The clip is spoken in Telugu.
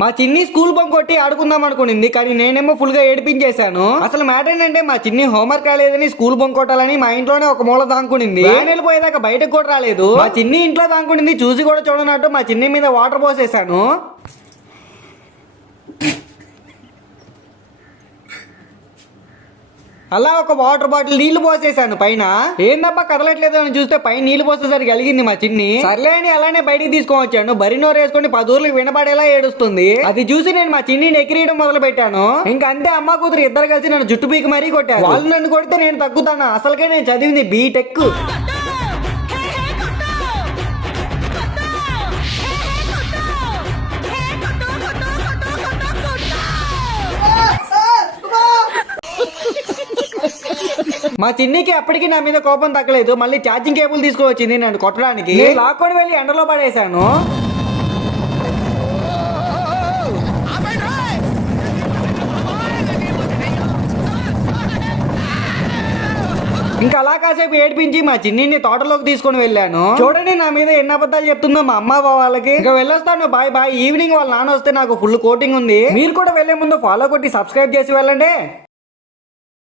మా చిన్ని స్కూల్ బంక్ కొట్టి ఆడుకుందాం అనుకునింది, కానీ నేనేమో ఫుల్ గా ఏడిపించేశాను. అసలు మ్యాటర్ ఏంటంటే మా చిన్ని హోంవర్క్ రాలేదని స్కూల్ బంక్ కొట్టాలని మా ఇంట్లోనే ఒక మూల దాంకునింది. వెళ్ళిపోయేదాకా బయటకు కూడా రాలేదు. మా చిన్ని ఇంట్లో దాంకునింది, చూసి కూడా చూడనట్టు మా చిన్ని మీద వాటర్ పోసేసాను. అలా ఒక వాటర్ బాటిల్ నీళ్లు పోసేసాను పైన. ఏందబ్బా కదలట్లేదు అని చూస్తే పైన నీళ్లు పోసేసరికి కలిగింది మా చిన్ని. సర్లే అని అలానే బయటికి తీసుకొని వచ్చాను. బరి నోరు వేసుకొని 10 ఊర్లకు వినపడేలా ఏడుస్తుంది. అది చూసి నేను మా చిన్నిని ఎక్కిరియడం మొదలు పెట్టాను. ఇంకా అంతే అమ్మ కూతురు ఇద్దరు కలిసి నన్ను జుట్టు పీకి మరీ కొట్టారు. వాళ్ళు నన్ను కొడితే నేను తగ్గుతాను. అసలుకే నేను చదివింది బీటెక్. మా చిన్నికి అప్పటికి నా మీద కోపం తగ్గలేదు. మళ్ళీ ఛార్జింగ్ కేబుల్ తీసుకొని వచ్చింది నన్ను కొట్టడానికి. లాక్కొని వెళ్ళి ఎండలో పడేశాను. ఇంకా అలా కాసేపు ఏడిపించి మా చిన్నిని తోటలోకి తీసుకొని వెళ్ళాను. చూడండి నా మీద ఎన్ని అబద్ధాలు చెప్తుందో మా అమ్మ వాళ్ళకి. ఇంకా వెళ్ళొస్తాను, బాయ్ బాయ్. ఈవినింగ్ వాళ్ళ నాన్న వస్తే నాకు ఫుల్ కోటింగ్ ఉంది. మీరు కూడా వెళ్లే ముందు ఫాలో కొట్టి సబ్స్క్రైబ్ చేసి వెళ్ళండి.